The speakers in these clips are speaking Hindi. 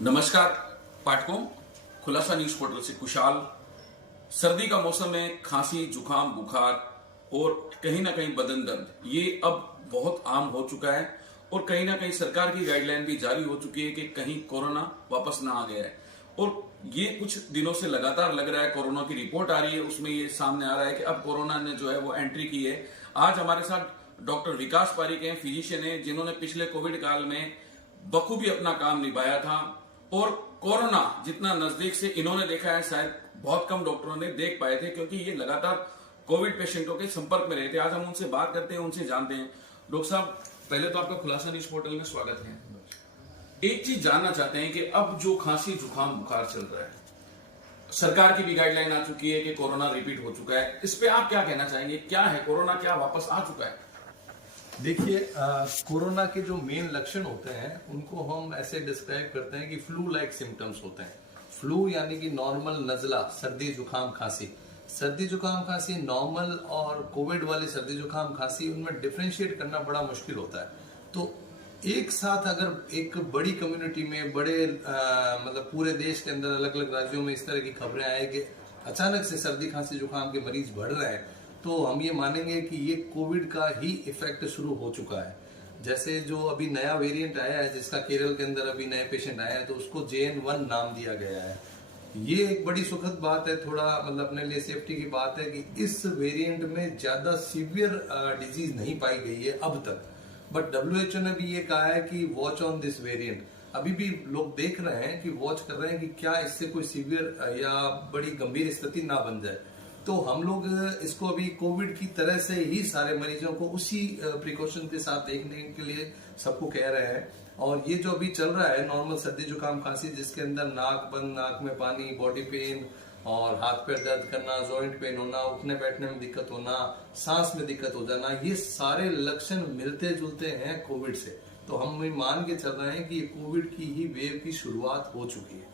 नमस्कार पाठकों, खुलासा न्यूज पोर्टल से कुशाल। सर्दी का मौसम है, खांसी, जुकाम, बुखार और कहीं ना कहीं बदन दर्द ये अब बहुत आम हो चुका है और कहीं ना कहीं सरकार की गाइडलाइन भी जारी हो चुकी है कि कहीं कोरोना वापस ना आ गया है। और ये कुछ दिनों से लगातार लग रहा है, कोरोना की रिपोर्ट आ रही है उसमें ये सामने आ रहा है कि अब कोरोना ने जो है वो एंट्री की है। आज हमारे साथ डॉक्टर विकास पारीक हैं, फिजिशियन हैं, जिन्होंने पिछले कोविड काल में बखूबी अपना काम निभाया था और कोरोना जितना नजदीक से इन्होंने देखा है शायद बहुत कम डॉक्टरों ने देख पाए थे, क्योंकि ये लगातार कोविड पेशेंटों के संपर्क में रहे थे। आज हम उनसे बात करते हैं, उनसे जानते हैं। डॉक्टर साहब, पहले तो आपका खुलासा न्यूज पोर्टल में स्वागत है। एक चीज जानना चाहते हैं कि अब जो खांसी, जुकाम, बुखार चल रहा है, सरकार की भी गाइडलाइन आ चुकी है कि कोरोना रिपीट हो चुका है, इस पे आप क्या कहना चाहेंगे? क्या है कोरोना, क्या वापस आ चुका है? देखिए, कोरोना के जो मेन लक्षण होते हैं उनको हम ऐसे डिस्क्राइब करते हैं कि फ्लू लाइक सिम्टम्स होते हैं। फ्लू यानी कि नॉर्मल नजला, सर्दी जुकाम खांसी। सर्दी जुकाम खांसी नॉर्मल और कोविड वाली सर्दी जुकाम खांसी, उनमें डिफरेंशिएट करना बड़ा मुश्किल होता है। तो एक साथ अगर एक बड़ी कम्युनिटी में मतलब पूरे देश के अंदर अलग अलग राज्यों में इस तरह की खबरें आए कि अचानक से सर्दी खांसी जुकाम के मरीज बढ़ रहे हैं, तो हम ये मानेंगे कि ये कोविड का ही इफेक्ट शुरू हो चुका है। जैसे जो अभी नया वेरिएंट आया है, जिसका केरल के अंदर अभी नए पेशेंट आए हैं, तो उसको JN1 नाम दिया गया है। ये एक बड़ी सुखद बात है, थोड़ा मतलब अपने लिए सेफ्टी की बात है कि इस वेरिएंट में ज्यादा सीवियर डिजीज नहीं पाई गई है अब तक। बट WHO ने भी ये कहा है कि वॉच ऑन दिस वेरिएंट। अभी भी लोग देख रहे हैं कि वॉच कर रहे हैं कि क्या इससे कोई सीवियर या बड़ी गंभीर स्थिति ना बन जाए। तो हम लोग इसको अभी कोविड की तरह से ही सारे मरीजों को उसी प्रिकॉशन के साथ देखने के लिए सबको कह रहे हैं। और ये जो अभी चल रहा है नॉर्मल सर्दी जुकाम खांसी, जिसके अंदर नाक बंद, नाक में पानी, बॉडी पेन और हाथ पैर दर्द करना, जॉइंट पेन होना, उठने बैठने में दिक्कत होना, सांस में दिक्कत हो जाना, ये सारे लक्षण मिलते जुलते हैं कोविड से। तो हम मान के चल रहे हैं कि ये कोविड की ही वेव की शुरुआत हो चुकी है।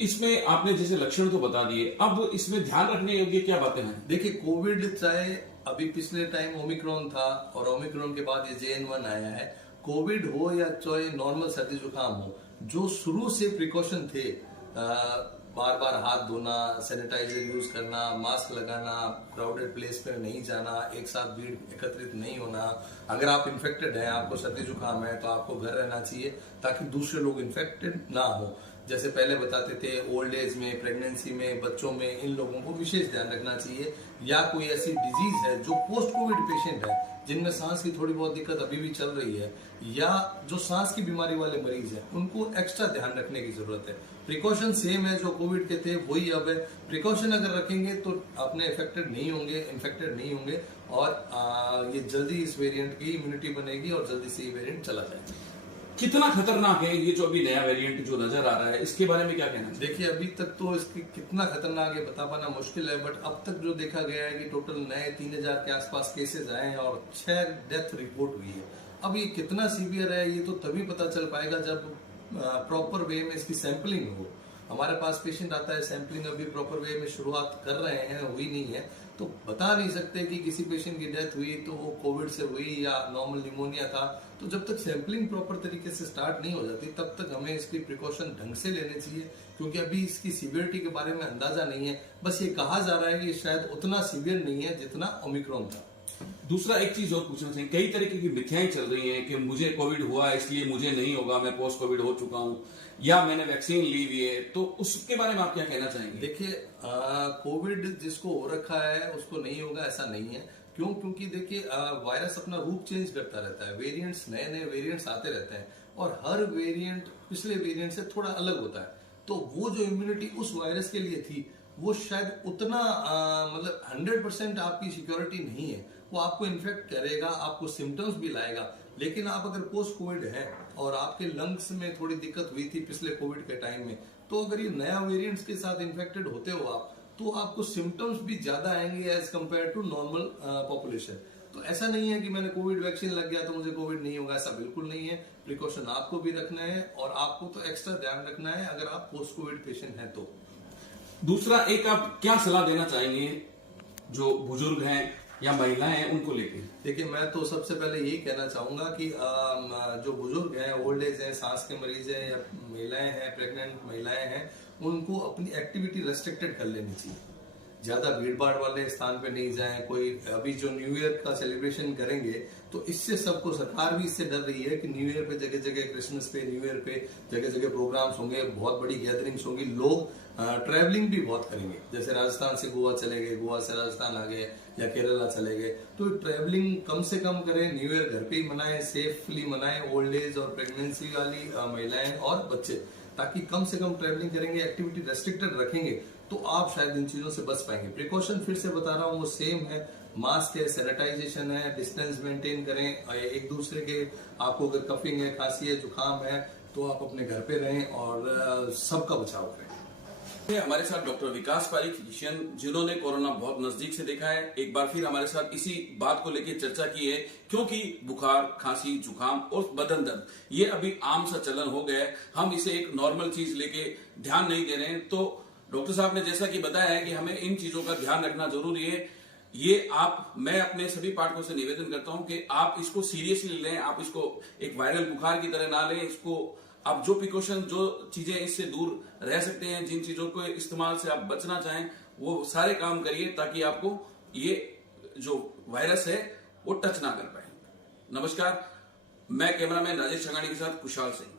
इसमें आपने जैसे लक्षण तो बता दिए, अब इसमें ध्यान रखने योग्य क्या बातें हैं? देखिए, कोविड चाहे अभी पिछले टाइम ओमिक्रॉन था और ओमिक्रॉन के बाद ये JN1 आया है, कोविड हो या चाहे नॉर्मल सर्दी जुकाम हो, जो शुरू से प्रिकॉशन थे, बार बार हाथ धोना, सैनिटाइजर यूज करना, मास्क लगाना, क्राउडेड प्लेस पर नहीं जाना, एक साथ भीड़ एकत्रित नहीं होना, अगर आप इन्फेक्टेड हैं, आपको सर्दी जुकाम है, तो आपको घर रहना चाहिए ताकि दूसरे लोग इन्फेक्टेड ना हो। जैसे पहले बताते थे, ओल्ड एज में, प्रेगनेंसी में, बच्चों में, इन लोगों को विशेष ध्यान रखना चाहिए। या कोई ऐसी डिजीज है जो पोस्ट कोविड पेशेंट है, जिनमें सांस की थोड़ी बहुत दिक्कत अभी भी चल रही है, या जो सांस की बीमारी वाले मरीज हैं, उनको एक्स्ट्रा ध्यान रखने की जरूरत है। प्रिकॉशन सेम है, जो कोविड के थे वही अब है। प्रिकॉशन अगर रखेंगे तो अपने इन्फेक्टेड नहीं होंगे और ये जल्दी इस वेरिएंट की इम्यूनिटी बनेगी और जल्दी से ये वेरिएंट चला जाएगा। कितना खतरनाक है ये जो अभी नया वेरिएंट जो नजर आ रहा है, इसके बारे में क्या कहना है? देखिए, अभी तक तो इसकी कितना खतरनाक है बता पाना मुश्किल है, बट अब तक जो देखा गया है कि टोटल नए 3000 के आसपास केसेस आए हैं और 6 डेथ रिपोर्ट हुई है। अब ये कितना सीवियर है ये तो तभी पता चल पाएगा जब प्रॉपर वे में इसकी सैंपलिंग हो। हमारे पास पेशेंट आता है, सैंपलिंग अभी प्रॉपर वे में शुरुआत कर रहे हैं, हुई नहीं है, तो बता नहीं सकते कि किसी पेशेंट की डेथ हुई तो वो कोविड से हुई या नॉर्मल निमोनिया था। तो जब तक सैंपलिंग प्रॉपर तरीके से स्टार्ट नहीं हो जाती, तब तक हमें इसकी प्रिकॉशन ढंग से लेने चाहिए, क्योंकि अभी इसकी सीवियरिटी के बारे में अंदाजा नहीं है। बस ये कहा जा रहा है कि शायद उतना सीवियर नहीं है जितना ओमिक्रॉन था। दूसरा एक चीज और पूछना चाहिए, कई तरीके की मिथ्याएं चल रही हैं कि मुझे कोविड हुआ इसलिए मुझे नहीं होगा, मैं पोस्ट कोविड हो चुका हूं, या मैंने वैक्सीन ली हुई है, तो उसके बारे में आप क्या कहना चाहेंगे? देखिए, कोविड जिसको हो रखा है उसको नहीं होगा ऐसा नहीं है। क्यों? क्योंकि देखिए, वायरस अपना रूप चेंज करता रहता है, वेरिएंट्स, नए नए वेरिएंट्स आते रहते हैं और हर वेरिएंट पिछले वेरिएंट से थोड़ा अलग होता है। तो वो जो इम्यूनिटी उस वायरस के लिए थी, वो शायद उतना मतलब 100% आपकी सिक्योरिटी नहीं है। वो आपको इन्फेक्ट करेगा, आपको सिम्टम्स भी लाएगा, लेकिन आप अगर पोस्ट कोविड है और आपके लंग्स में थोड़ी दिक्कत हुई थी पिछले कोविड के टाइम में, तो अगर ये नया वेरिएंट्स के साथ इन्फेक्टेड होते हो आप, तो आपको सिम्टम्स भी ज्यादा आएंगे as compared to normal population. तो ऐसा नहीं है कि मैंने कोविड वैक्सीन लग गया तो मुझे कोविड नहीं होगा, ऐसा बिल्कुल नहीं है। प्रिकॉशन आपको भी रखना है और आपको तो एक्स्ट्रा ध्यान रखना है अगर आप पोस्ट कोविड पेशेंट हैं तो। दूसरा, एक आप क्या सलाह देना चाहेंगे जो बुजुर्ग हैं या महिलाएं हैं उनको लेके? देखिए, मैं तो सबसे पहले यही कहना चाहूंगा कि जो बुजुर्ग हैं, ओल्ड एज है, सांस के मरीज हैं या महिलाएं हैं, प्रेग्नेंट महिलाएं हैं, उनको अपनी एक्टिविटी रेस्ट्रिक्टेड कर लेनी चाहिए। ज्यादा भीड़ भाड़ वाले स्थान पे नहीं जाएं। कोई अभी जो न्यू ईयर का सेलिब्रेशन करेंगे तो इससे सबको, सरकार भी इससे डर रही है कि न्यू ईयर पे जगह जगह, क्रिसमस पे, न्यू ईयर पे जगह जगह प्रोग्राम्स होंगे, बहुत बड़ी गैदरिंग्स होंगी, लोग ट्रैवलिंग भी बहुत करेंगे। जैसे राजस्थान से गोवा चले गए, गोवा से राजस्थान आ गए या केरला चले गए, तो ट्रैवलिंग कम से कम करें। न्यू ईयर घर पे ही मनाएं, सेफली मनाएं, ओल्ड एज और प्रेगनेंसी वाली महिलाएं और बच्चे, ताकि कम से कम ट्रैवलिंग करेंगे, एक्टिविटी रेस्ट्रिक्टेड रखेंगे तो आप शायद इन चीजों से बच पाएंगे। प्रिकॉशन फिर से बता रहा हूँ, वो सेम है, मास्क है, सैनिटाइजेशन है, डिस्टेंस मेंटेन करें एक दूसरे के। आपको अगर कफिंग है, खांसी है, जुकाम है तो आप अपने घर पे रहें और सबका बचाव करें। हमारे साथ डॉक्टर विकास पारिक, फिजिशियन, जिन्होंने कोरोना बहुत नजदीक से देखा है, एक बार फिर हमारे साथ इसी बात को लेकर चर्चा की है, क्योंकि बुखार, खांसी, जुकाम और बदन दर्द ये अभी आम सा चलन हो गया है। हम इसे एक नॉर्मल चीज लेके ध्यान नहीं दे रहे हैं। तो डॉक्टर साहब ने जैसा कि बताया है कि हमें इन चीजों का ध्यान रखना जरूरी है। मैं अपने सभी पाठकों से निवेदन करता हूं कि आप इसको सीरियसली लें, आप इसको एक वायरल बुखार की तरह ना लें। इसको आप जो प्रिकॉशन, जो चीजें इससे दूर रह सकते हैं, जिन चीजों के इस्तेमाल से आप बचना चाहें, वो सारे काम करिए ताकि आपको ये जो वायरस है वो टच ना कर पाए। नमस्कार, मैं कैमरामैन राजेश संगानी के साथ कुशाल सिंह।